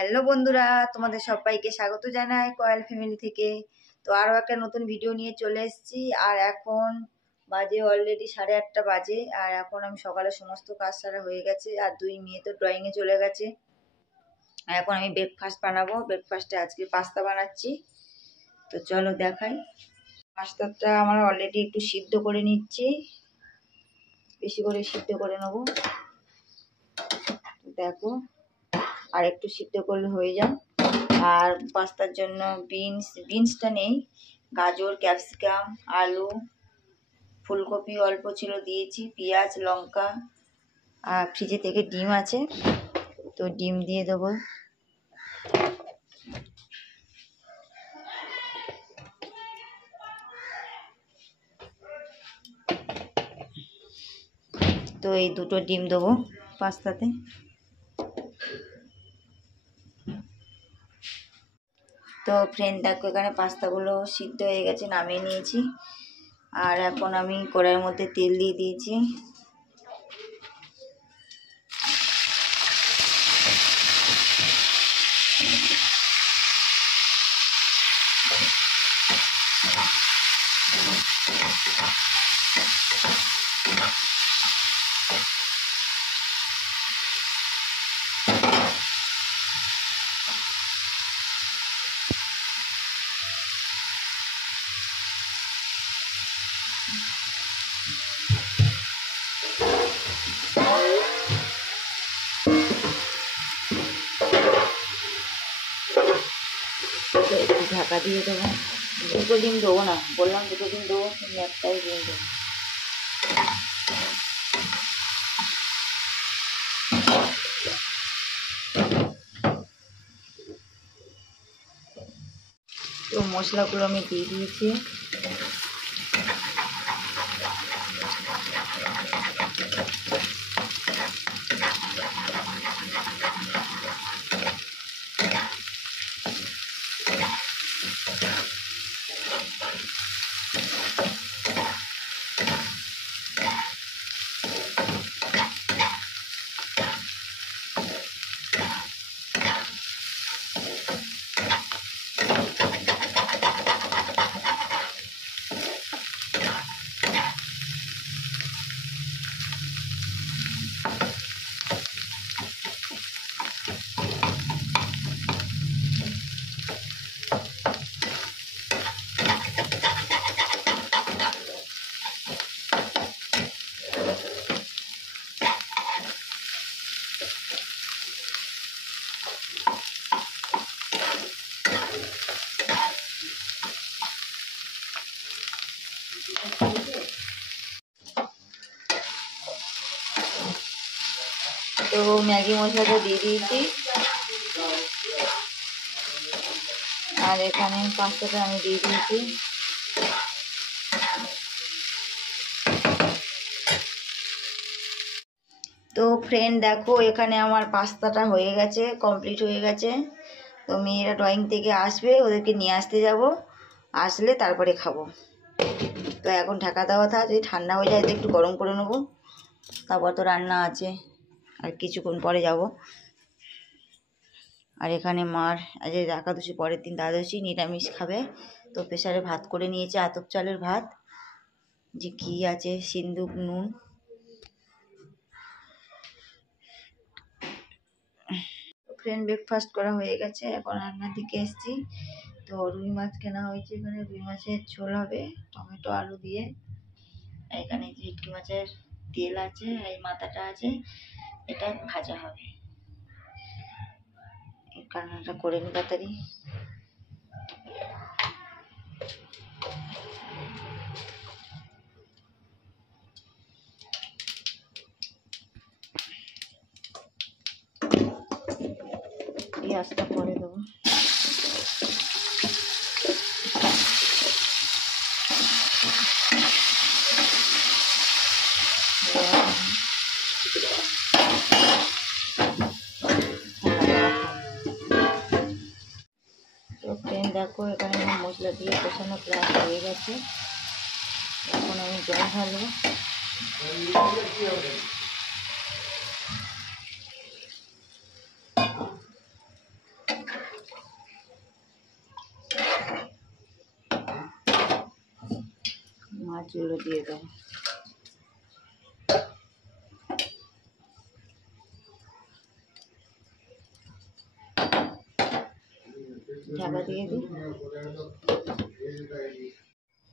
Hello বন্ধুরা, তোমাদের সবাইকে স্বাগত জানাই কয়েল ফ্যামিলি থেকে। তো আরও একটা নতুন ভিডিও নিয়ে চলে এসেছি। আর এখন বাজে অলরেডি 8:30 বাজে। আর এখন আমি সকালে সমস্ত কাজ সারা হয়ে গেছে। আর দুই মেয়ে তো ড্রয়িংয়ে চলে গেছে। আর এখন আমি ব্রেকফাস্ট বানাবো। ব্রেকফাস্টে আজকে পাস্তা বানাচ্ছি। তো চলো দেখাই। পাস্তাটা আমার অলরেডি একটু সিদ্ধ করে নিচ্ছি, বেশি করে সিদ্ধ করে নেবো। দেখো, আর একটু সিদ্ধ করলে হয়ে যায়। আর পাস্তার জন্য বিনসটা নেই, গাজর, ক্যাপসিকাম, আলু, ফুলকপি অল্প ছিল দিয়েছি, পেঁয়াজ, লঙ্কা, আর ফ্রিজে থেকে ডিম আছে, তো ডিম দিয়ে দেবো। তো এই দুটো ডিম দেবো পাস্তাতে। তো ফ্রেন্ড দেখো, এখানে পাস্তাগুলো সিদ্ধ হয়ে গেছে, নামিয়ে নিয়েছি। আর এখন আমি কড়াইয়ের মধ্যে তেল দিয়ে দিয়েছি। একটু ঢাকা দিয়ে দেবো। দুটো ডিম দেবো না, বললাম দুটো ডিম দেবো, তুমি একটাই ডিম দেবো। তো মশলাগুলো আমি দিয়ে দিয়েছি। তো ম্যাগি মশলাটা দিয়ে দিয়েছি। আর এখানে পাস্তাটা আমি দিয়ে দিয়েছি। তো ফ্রেন্ড দেখো, এখানে আমার পাস্তাটা হয়ে গেছে, কমপ্লিট হয়ে গেছে। তো মেয়েরা ড্রয়িং থেকে আসবে, ওদেরকে নিয়ে আসতে যাব, আসলে তারপরে খাবো। তো এখন ঢাকা দেওয়া থাক, যদি ঠান্ডা হয়ে যায় তো একটু গরম করে নেবো, তারপর তো রান্না আছে, আর কিছুক্ষণ পরে যাব। আর এখানে মার আজ একাদশী, পরের দিন দ্বাদশী, নিরামিষ খাবে। তো প্রেসারে ভাত করে নিয়েছে, আতপ চালের ভাত, যে ঘি আছে, সিন্দুক, নুন। ফ্রেন্ড ব্রেকফাস্ট করা হয়ে গেছে, এখন রান্নার দিকে এসেছি। তো রুই মাছ কেনা হয়েছে, এখানে রুই মাছের ঝোল হবে টমেটো আলু দিয়ে। এখানে ভেটকি মাছের তেল আছে, এই মাথাটা আছে, এটা ভাজা হবে। এই রান্নাটা করে নি তাড়াতাড়ি। পেঁয়াজটা পরে দেবো। তো ফ্রেন্ড দেখো, এখানে আমার মশলা দিয়ে কষানো প্রায় হয়ে গেছে। এখন আমি জল ঢালবো। মাছগুলো দিয়ে দেবো। ঢাকা দিয়ে দিই।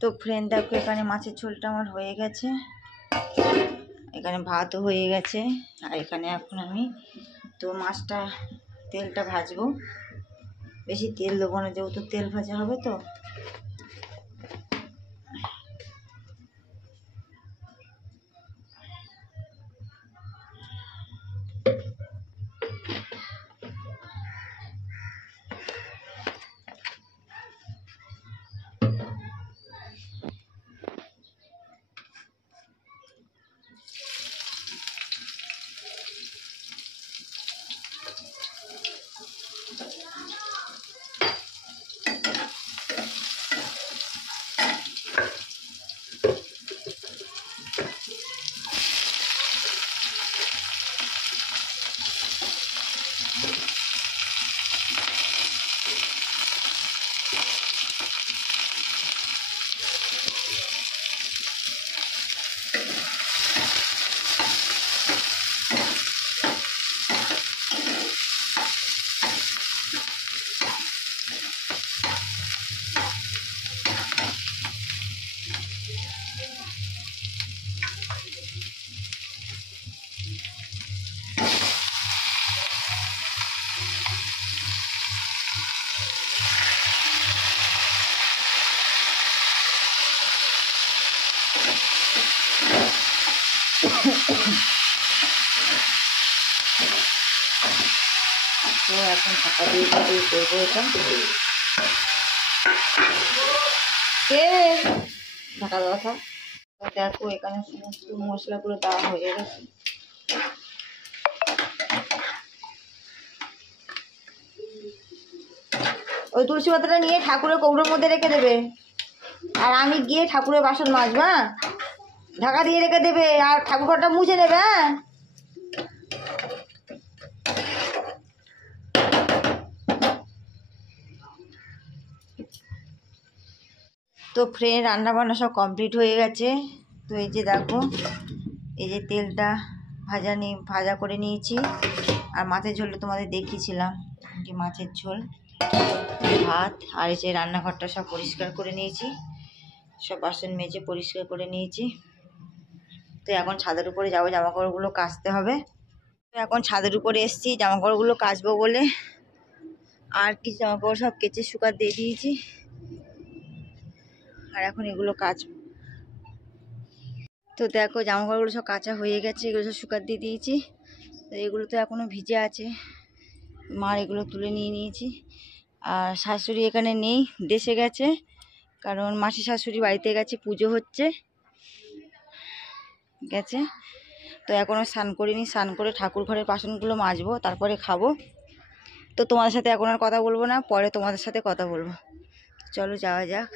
তো ফ্রেন্ড দেখো এখানে মাছের ঝোলটা আমার হয়ে গেছে, এখানে ভাতও হয়ে গেছে, আর এখানে এখন আমি তো মাছটা তেলটা ভাজবো। বেশি তেল দেবো না, যেহেতু তেল ভাজা হবে তো। তো এখন ঢাকা দিয়ে করবো এটা। কে ঢাকা দেওয়া থাক। দেখো এখানে সমস্ত মশলাগুলো দেওয়া হয়ে গেছে। ওই তুলসী পাতাটা নিয়ে ঠাকুরের কৌটোর মধ্যে রেখে দেবে, আর আমি গিয়ে ঠাকুরের বাসন মাজবো। হ্যাঁ, ঢাকা দিয়ে রেখে দেবে, আর ঠাকুর ঘরটা মুছে নেবে। হ্যাঁ, তো ফ্রেন্ড রান্না বান্না সব কমপ্লিট হয়ে গেছে। তো এই যে দেখো, এই যে তেলটা ভাজা করে নিয়েছি, আর মাছের ঝোলটা তোমাদের দেখিয়েছিলাম, যে মাছের ঝোল, ভাত, আর এই যে রান্নাঘরটা সব পরিষ্কার করে নিয়েছি, সব বাসন মেজে পরিষ্কার করে নিয়েছি। তো এখন ছাদের উপরে যাবো, জামাকাপড়গুলো কাচতে হবে। তো এখন ছাদের উপরে এসেছি জামাকাপড়গুলো কাচবো বলে, আর কিছু জামাকাপড় সব কেচে শুকাতে দিয়ে দিয়েছি, আর এখন এগুলো কাচবো। তো দেখো জামাকাপড়গুলো সব কাচা হয়ে গেছে, এগুলো সব শুকাতে দিয়ে দিয়েছি। তো এগুলো তো এখনও ভিজে আছে, মার এগুলো তুলে নিয়ে নিয়েছি। আর শাশুড়ি এখানে নেই, দেশে গেছে, কারণ মাসি শাশুড়ি বাড়িতে গেছে, পুজো হচ্ছে গেছে। তো এখনও স্নান করিনি, স্নান করে ঠাকুর ঘরের বাসনগুলো মাজবো, তারপরে খাবো। তো তোমাদের সাথে এখন আর কথা বলবো না, পরে তোমাদের সাথে কথা বলবো। চলো যাওয়া যাক।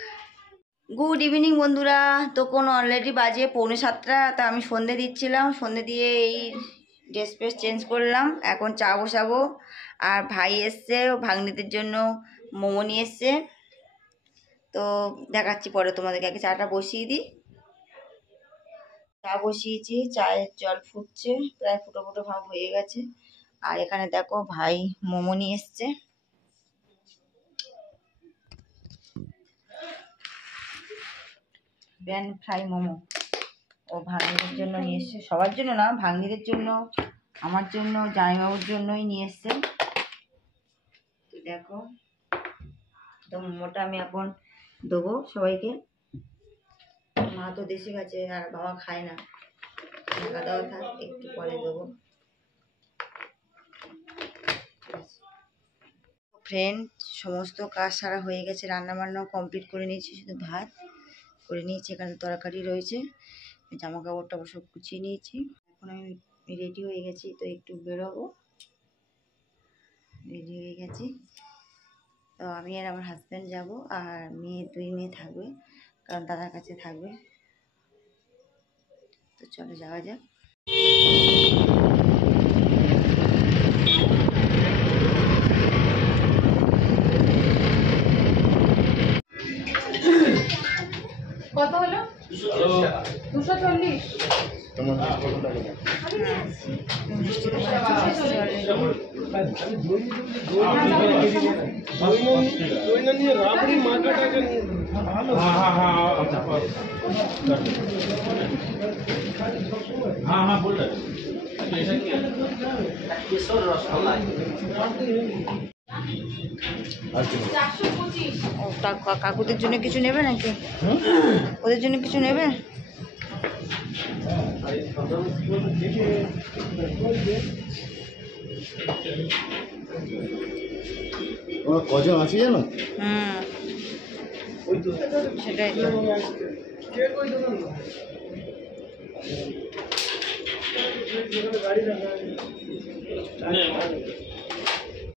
গুড ইভিনিং বন্ধুরা। তো কোনো অলরেডি বাজে 6:45। তা আমি সন্ধে দিচ্ছিলাম, সন্ধে দিয়ে এই ড্রেস ফ্রেস চেঞ্জ করলাম, এখন চা বসাবো। আর ভাই এসছে, ভাগ্নিদের জন্য মোমো নিয়ে এসছে। তো দেখাচ্ছি পরে তোমাদেরকে, আগে চাটা বসিয়ে দিই। চা বসিয়েছি, চায়ের জল ফুটছে, প্রায় ফুটো ফুটো ভাব হয়ে গেছে। আর এখানে দেখো ভাই মোমো নিয়ে এসছে। প্যান ফ্রাই মোমো ও ভাগ্নিদের জন্য নিয়ে এসছে, সবার জন্য না, ভাগ্নিদের জন্য, আমার জন্য, জামাইবাবুর জন্যই নিয়ে এসছে। তো দেখো, তো মোমোটা আমি এখন দেবো সবাইকে। মা তো দেশে গেছে, আর বাবা খায় না, ঢাকা দেওয়া থাক, একটু পরে দেবো। ফ্রেন্ড সমস্ত কাজ সারা হয়ে গেছে, রান্না বান্নাও কমপ্লিট করে নিয়েছি, শুধু ভাত করে নিয়েছি, এখানে তরকারি রয়েছে, জামা কাপড়টা সব গুছিয়ে নিয়েছি। এখন আমি রেডি হয়ে গেছি, তো একটু বেরোবো, রেডি হয়ে গেছি। তো আমি আর আমার হাজব্যান্ড যাব, আর দুই মেয়ে থাকবে, কারণ দাদার কাছে থাকবে। তো চলো যাওয়া যাক। কত হলো? 240 মিষ্টিতে আসছে কাকুদের জন্য কিছু নেবে নাকি? ওদের জন্য কিছু নেবে? কজন আছে জানো? সেটাই তো।